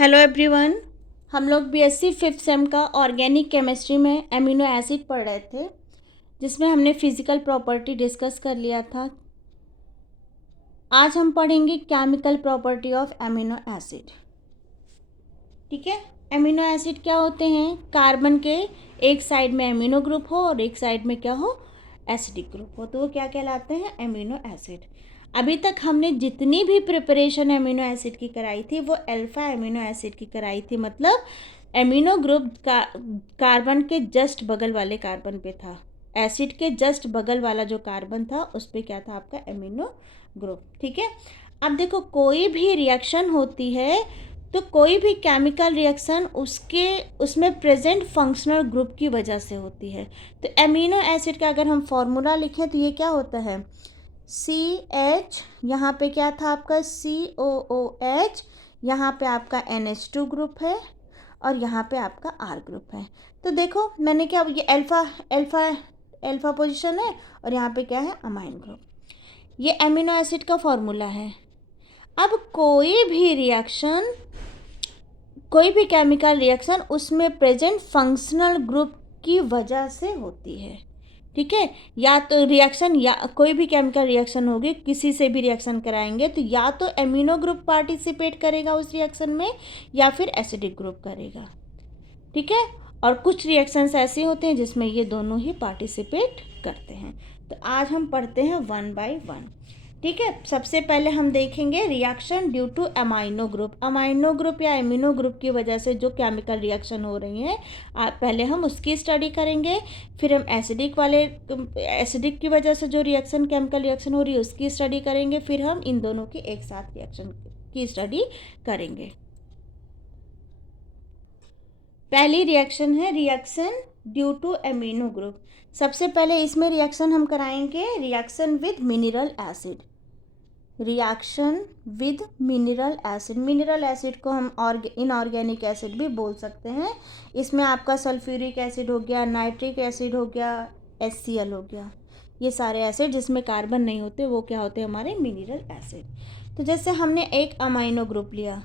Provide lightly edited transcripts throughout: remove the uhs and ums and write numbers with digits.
Hello everyone. हम लोग BSc fifth sem का ऑर्गेनिक केमिस्ट्री में एमिनो एसिड पढ़ रहे थे, जिसमें हमने फिजिकल प्रॉपर्टी डिस्कस कर लिया था। आज हम पढ़ेंगे chemical property of amino acid. ठीक है, एमिनो एसिड क्या होते हैं? कार्बन के एक साइड में एमिनो ग्रुप हो और एक साइड में क्या हो, एसिडिक ग्रुप हो, तो वो क्या कहलाते हैं? Amino acid. अभी तक हमने जितनी भी प्रिपरेशन एमिनो एसिड की कराई थी वो अल्फा एमिनो एसिड की कराई थी, मतलब एमिनो ग्रुप का कार्बन के जस्ट बगल वाले कार्बन पे था। एसिड के जस्ट बगल वाला जो कार्बन था उस पे क्या था? आपका एमिनो ग्रुप। ठीक है, अब देखो, कोई भी रिएक्शन होती है तो कोई भी केमिकल रिएक्शन उसमें प्रेजेंट फंक्शनल ग्रुप की वजह से होती है। तो एमिनो एसिड का अगर हम फॉर्मूला लिखें तो ये क्या होता है? CH, यहाँ पे क्या था आपका? COOH, यहाँ पे आपका NH2 ग्रुप है और यहाँ पे आपका R ग्रुप है। तो देखो मैंने क्या, ये अल्फा पोजीशन है और यहाँ पे क्या है? Amine group. ये एमिनो एसिड का फॉर्मूला है। अब कोई भी केमिकल रिएक्शन उसमें प्रेजेंट फंक्शनल ग्रुप की वजह से होती है। ठीक है, या तो रिएक्शन, या कोई भी केमिकल रिएक्शन होगी, किसी से भी रिएक्शन कराएंगे तो या तो एमिनो ग्रुप पार्टिसिपेट करेगा उस रिएक्शन में या फिर एसिडिक ग्रुप करेगा। ठीक है, और कुछ रिएक्शंस ऐसे होते हैं जिसमें ये दोनों ही पार्टिसिपेट करते हैं। तो आज हम पढ़ते हैं वन बाय वन। ठीक है, सबसे पहले हम देखेंगे reaction due two amino group. Amino group या एमिनो ग्रुप की वजह से जो केमिकल रिएक्शन हो रही हैं, पहले हम उसकी स्टडी करेंगे। फिर हम एसिडिक की वजह से जो रिएक्शन, केमिकल रिएक्शन हो रही है उसकी स्टडी करेंगे। फिर हम इन दोनों की एक साथ रिएक्शन की स्टडी करेंगे। पहली रिएक्शन है reaction due to amino group. सबसे पहले इसमें रिएक्शन हम कराएंगे reaction with mineral acid. Reaction with mineral acid. Mineral acid को हम इनऑर्गेनिक एसिड भी बोल सकते हैं। इसमें आपका सल्फ्यूरिक एसिड हो गया, नाइट्रिक एसिड हो गया, HCl हो गया। ये सारे एसिड जिसमें कार्बन नहीं होते वो क्या होते हैं? हमारे मिनरल एसिड। तो जैसे हमने एक अमाइनो ग्रुप लिया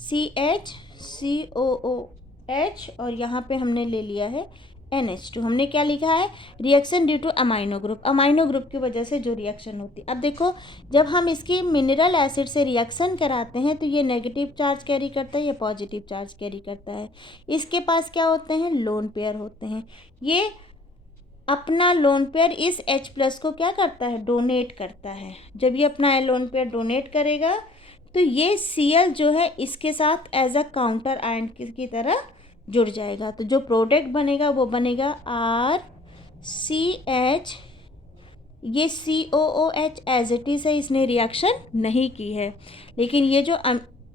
CH COOH और यहाँ पे हमने ले लिया है NH2। हमने क्या लिखा है? Reaction due two amino group. Amino group की वजह से जो रिएक्शन होती है। अब देखो, जब हम इसकी मिनरल एसिड से रिएक्शन कराते हैं तो ये नेगेटिव चार्ज कैरी करता है, ये पॉजिटिव चार्ज कैरी करता है। इसके पास क्या होते हैं? लोन पेयर होते हैं। ये अपना लोन पेयर इस H+ को क्या करता है? डोनेट करता है। जब ये अपना लोन पेयर डोनेट करेगा तो ये Cl जो है इसके साथ एज अ काउंटर आयन की तरह जुड़ जाएगा। तो जो प्रोडक्ट बनेगा वो बनेगा RCH। ये COOH एज इट इज़ है, इसने रिएक्शन नहीं की है। लेकिन ये जो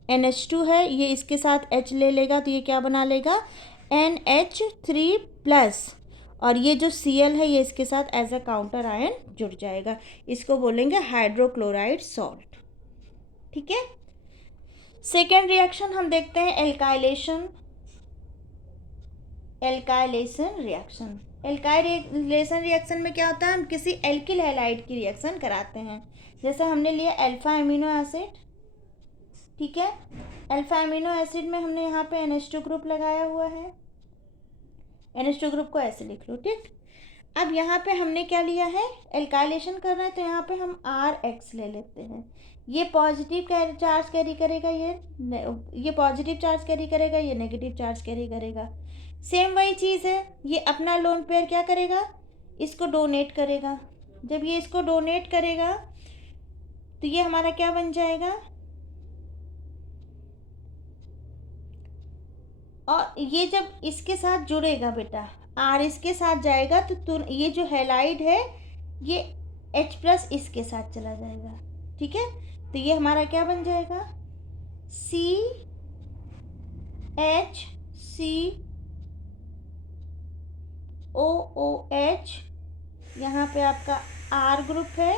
NH2 है ये इसके साथ H ले लेगा तो ये क्या बना लेगा? NH3+। और ये जो Cl है ये इसके साथ एज अ काउंटर आयन जुड़ जाएगा। इसको बोलेंगे हाइड्रोक्लोराइड सॉल्ट। ठीक है, सेकेंड रिएक्शन हम देखते हैं एल्काइलेशन रिएक्शन। एल्काइलेशन रिएक्शन में क्या होता है? हम किसी एल्किल हैलाइड की रिएक्शन कराते हैं। जैसे हमने लिया अल्फा एमिनो एसिड। ठीक है, अल्फा एमिनो एसिड में हमने यहाँ पे NH2 ग्रुप लगाया हुआ है। NH2 ग्रुप को ऐसे लिख लो। ठीक, अब यहाँ पे हमने क्या लिया है? एल्काइलेशन कर रहे हैं तो यहाँ पे हम RX ले लेते हैं। ये पॉजिटिव चार्ज कैरी करेगा, ये पॉजिटिव चार्ज कैरी करेगा, ये नेगेटिव चार्ज कैरी करेगा। सेम वही चीज़ है, ये अपना लोन पेयर क्या करेगा? इसको डोनेट करेगा। जब ये इसको डोनेट करेगा तो ये हमारा क्या बन जाएगा? और ये जब इसके साथ जुड़ेगा बेटा, R इसके साथ जाएगा तो ये जो हैलाइड है ये H+ इसके साथ चला जाएगा। ठीक है, तो ये हमारा क्या बन जाएगा? CHCOOH। यहाँ पे आपका R ग्रुप है,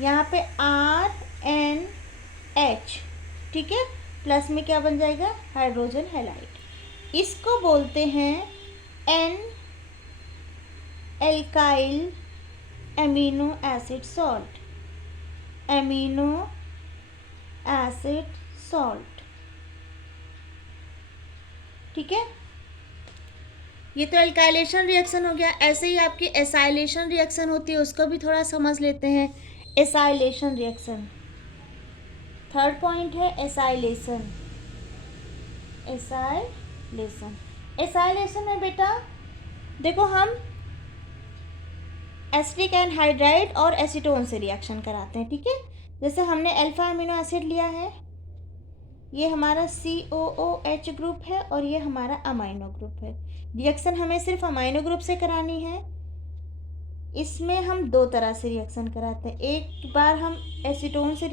यहाँ पे RNH। ठीक है, प्लस में क्या बन जाएगा? Hydrogen halide. इसको बोलते हैं N alkyl amino acid salt. Amino acid salt. ठीक है, ये तो एल्काइलेशन रिएक्शन हो गया। ऐसे ही आपकी एसाइलेशन रिएक्शन होती है, उसको भी थोड़ा समझ लेते हैं। एसाइलेशन रिएक्शन, थर्ड पॉइंट है एसाइलेशन। एसाइलेशन, एसाइलेशन में बेटा देखो, हम एसिटिक एनहाइड्राइड और एसीटोन से रिएक्शन कराते हैं, ठीक है। जैसे हमने अल्फा अमीनो एसिड लिया है, ये हमारा COOH ग्रुप है और ये हमारा अमाइनो ग्रुप है। रिएक्शन हमें सिर्फ अमाइनो ग्रुप से करानी है। इसमें हम दो तरह से रिएक्शन कराते हैं। एक बार हम एसीटोन से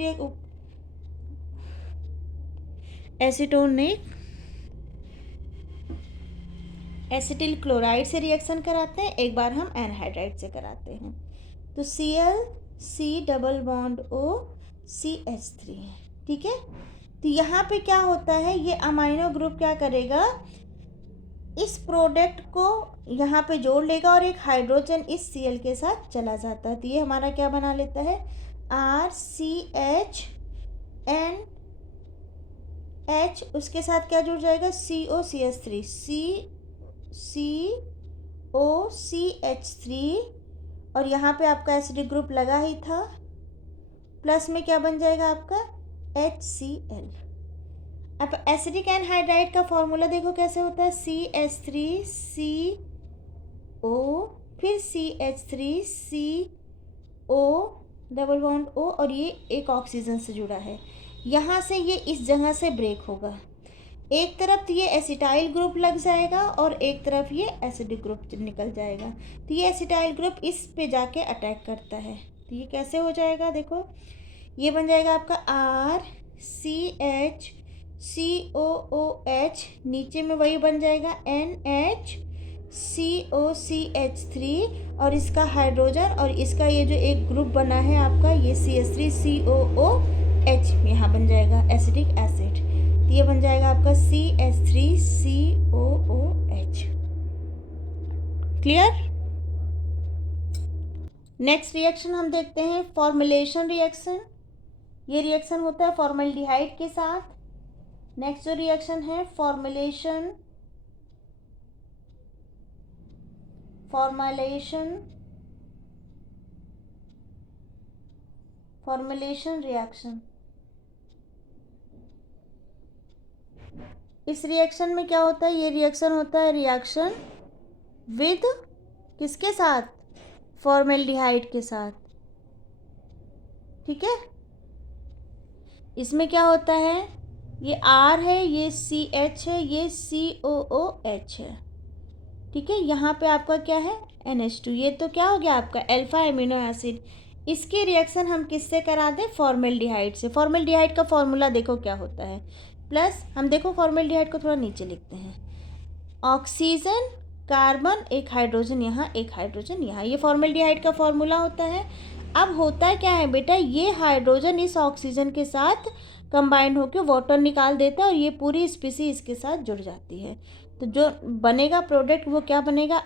एसीटोन नहीं, एसिटिल क्लोराइड से रिएक्शन कराते हैं, एक बार हम एनहाइड्राइड से कराते हैं। तो Cl double bond O CH3 है, ठीक है। तो यहाँ पे क्या होता है, ये अमाइनो ग्रुप क्या करेगा, इस प्रोडक्ट को यहाँ पे जोड़ लेगा और एक हाइड्रोजन इस Cl के साथ चला जाता है। तो ये हमारा क्या बना लेता है, RCHNH, उसके साथ क्या जुड़ जाएगा, COCH3, COCH3, और यहाँ पे आपका एसिडिक ग्रुप लगा ही था, प्लस में क्या बन जाएगा आपका HCl। अब एसिडिक एनहाइड्राइड का फॉर्मूला देखो कैसे होता है, CH3CO, फिर CH3CO डबल बॉन्ड O, और ये एक ऑक्सीजन से जुड़ा है। यहाँ से ये इस जगह से ब्रेक होगा, एक तरफ तो ये एसिटाइल ग्रुप लग जाएगा और एक तरफ ये एसिडिक ग्रुप निकल जाएगा। तो ये एसिटाइल ग्रुप इस पे जाके अटैक करता है। तो ये कैसे हो जाएगा, देखो ये बन जाएगा आपका RCHCOOH, नीचे में वही बन जाएगा NHCOCH3, और इसका हाइड्रोजन और इसका ये जो एक ग्रुप बना है आपका, ये CH3COOH यहाँ बन जाएगा एसिडिक एसिड। तो ये बन जाएगा आपका CH3COOH। क्लियर। नेक्स्ट रिएक्शन हम देखते हैं फॉर्मुलेशन रिएक्शन। ये रिएक्शन होता है फॉर्मल्डिहाइड के साथ। नेक्स्ट जो रिएक्शन है फॉर्मुलेशन रिएक्शन। इस रिएक्शन में क्या होता है, ये रिएक्शन होता है रिएक्शन विद किसके साथ, फॉर्मल्डिहाइड के साथ, ठीक है। इसमें क्या होता है, ये R है, ये CH है, ये COOH है, ठीक है। यहाँ पे आपका क्या है NH2, ये तो क्या हो गया आपका अल्फा एमिनो एसिड। इसकी रिएक्शन हम किससे करा दें, फॉर्मल्डिहाइड से। फॉर्मल्डिहाइड का फॉर्मूला देखो क्या होता है, प्लस हम देखो फॉर्मल्डिहाइड को थोड़ा नीचे लिखते हैं, ऑक्सीजन कार्बन, एक हाइड्रोजन यहाँ, एक हाइड्रोजन यहाँ, ये फॉर्मल्डिहाइड का फॉर्मूला होता है। अब होता क्या है बेटा, ये हाइड्रोजन इस ऑक्सीजन के साथ कंबाइंड होकर वाटर निकाल देता है और ये पूरी स्पीसी इसके साथ जुड़ जाती है। तो जो बनेगा प्रोडक्ट वो क्या बनेगा,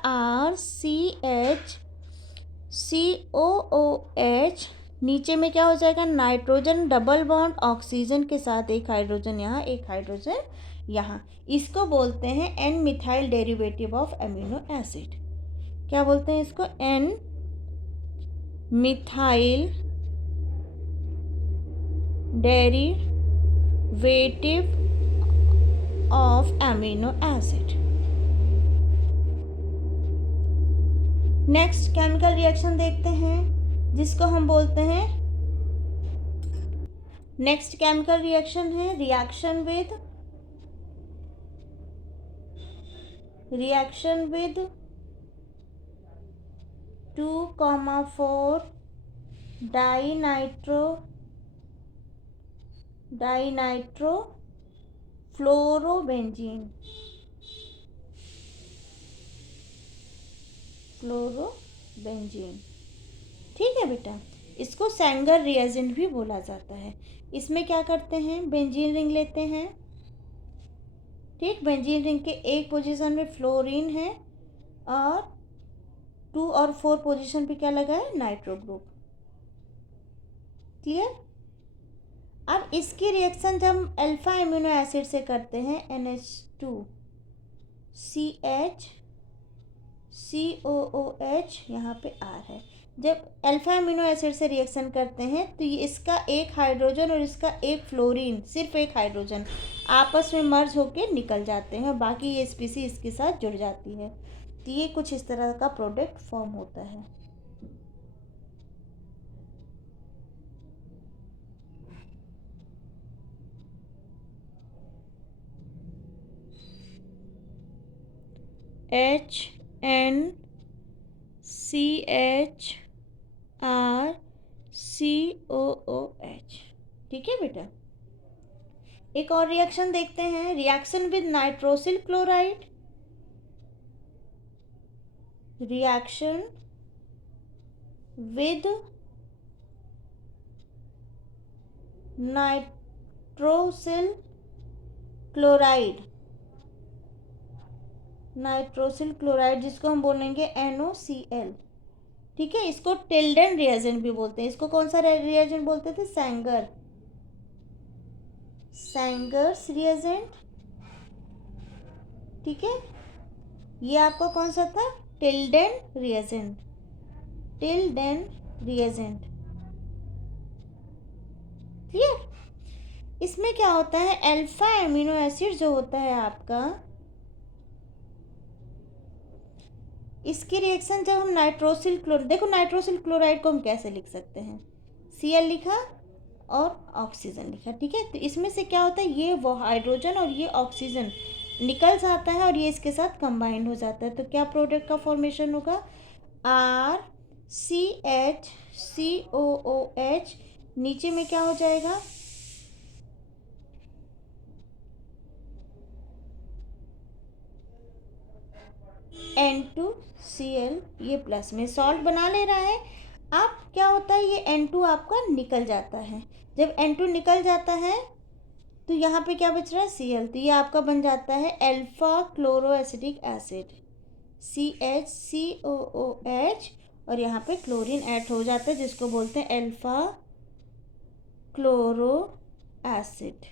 RCHCOOH, नीचे में क्या हो जाएगा, नाइट्रोजन डबल बॉन्ड ऑक्सीजन के साथ एक हाइड्रोजन यहाँ, एक हाइड्रोजन यहाँ। इसको बोलते हैं N methyl derivative of amino acid. क्या बोलते हैं इसको, N methyl derivative of amino acid. Next chemical reaction देखते हैं जिसको हम बोलते हैं, नेक्स्ट केमिकल रिएक्शन है रिएक्शन विद 2,4 डाइनाइट्रो फ्लोरोबेंजीन। ठीक है बेटा, इसको सैंगर रिएजेंट भी बोला जाता है। इसमें क्या करते हैं, बेंजीन रिंग लेते हैं, ठीक। बेंजीन रिंग के एक पोजीशन में फ्लोरीन है और 2 और 4 पोजीशन पे क्या लगा है, नाइट्रो ग्रुप। क्लियर। अब इसकी रिएक्शन जब अल्फा एमिनो एसिड से करते हैं NH2, CH यहाँ पे R है। जब अल्फा अमीनो एसिड से रिएक्शन करते हैं तो ये इसका एक हाइड्रोजन और इसका एक फ्लोरीन, सिर्फ एक हाइड्रोजन आपस में मर्ज होके निकल जाते हैं, बाकी ये स्पीसी इसके साथ जुड़ जाती है। तो ये कुछ इस तरह का प्रोडक्ट फॉर्म होता है। HNCHRCOOH। ठीक है बेटा, एक और रिएक्शन देखते हैं, reaction with nitrosyl chloride. Reaction with nitrosyl chloride, nitrosyl chloride जिसको हम बोलेंगे NOCl। ठीक है, इसको टिल्डन रिएजेंट भी बोलते हैं। इसको कौन सा रिएजेंट बोलते थे? सैंगर्स रिएजेंट। ठीक है, ये आपका कौन सा था? Tilden reagent. क्लियर? इसमें क्या होता है, अल्फा एमिनो एसिड जो होता है आपका, इसकी रिएक्शन जब हम नाइट्रोसिल क्लोराइड, देखो नाइट्रोसिल क्लोराइड को हम कैसे लिख सकते हैं, Cl लिखा और ऑक्सीजन लिखा। ठीक है, तो इसमें से क्या होता है, ये वो हाइड्रोजन और ये ऑक्सीजन निकल जाता है और ये इसके साथ कंबाइंड हो जाता है। तो क्या प्रोडक्ट का फॉर्मेशन होगा? RCHCOOH। नीचे में क्या हो जाएगा? N2Cl। ये प्लस में सॉल्ट बना ले रहा है। अब क्या होता है, ये N2 आपका निकल जाता है। जब N2 निकल जाता है तो यहाँ पे क्या बच रहा है? Cl। तो ये आपका बन जाता है अल्फा क्लोरोएसिटिक एसिड, CHCOOH, और यहाँ पे क्लोरीन ऐड हो जाता है जिसको बोलते हैं अल्फा क्लोरो एसिड।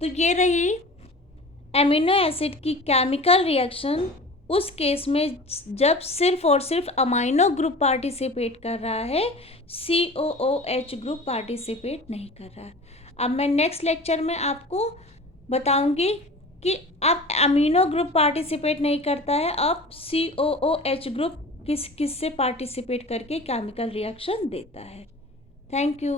तो ये रही एमिनो एसिड की केमिकल रिएक्शन उस केस में जब सिर्फ और सिर्फ अमाइनो ग्रुप पार्टिसिपेट कर रहा है, COOH ग्रुप पार्टिसिपेट नहीं कर रहा है। अब मैं नेक्स्ट लेक्चर में आपको बताऊंगी कि अब अमीनो ग्रुप पार्टिसिपेट नहीं करता है, अब COOH ग्रुप किस किस से पार्टिसिपेट करके केमिकल रिएक्शन देता है। Thank you.